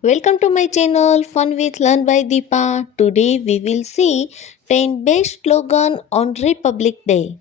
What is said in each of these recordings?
Welcome to my channel Fun with Learn by Deepa. Today we will see 10 best slogan on Republic Day.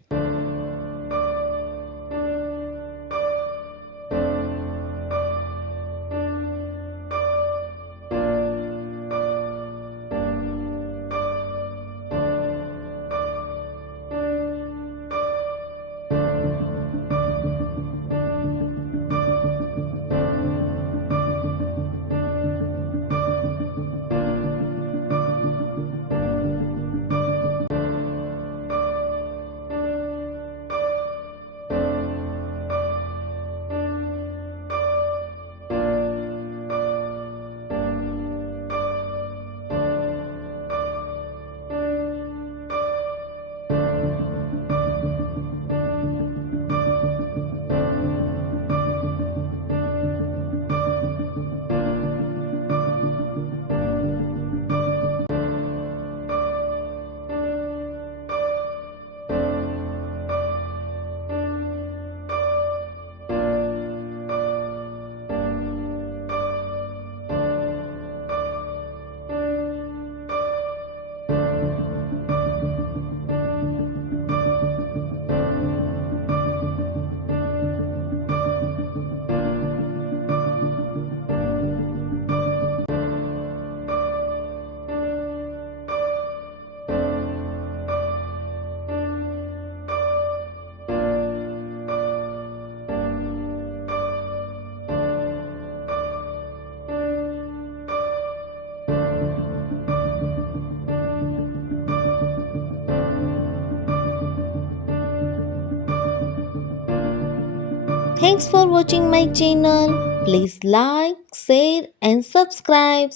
Thanks for watching my channel. Please like, share and subscribe.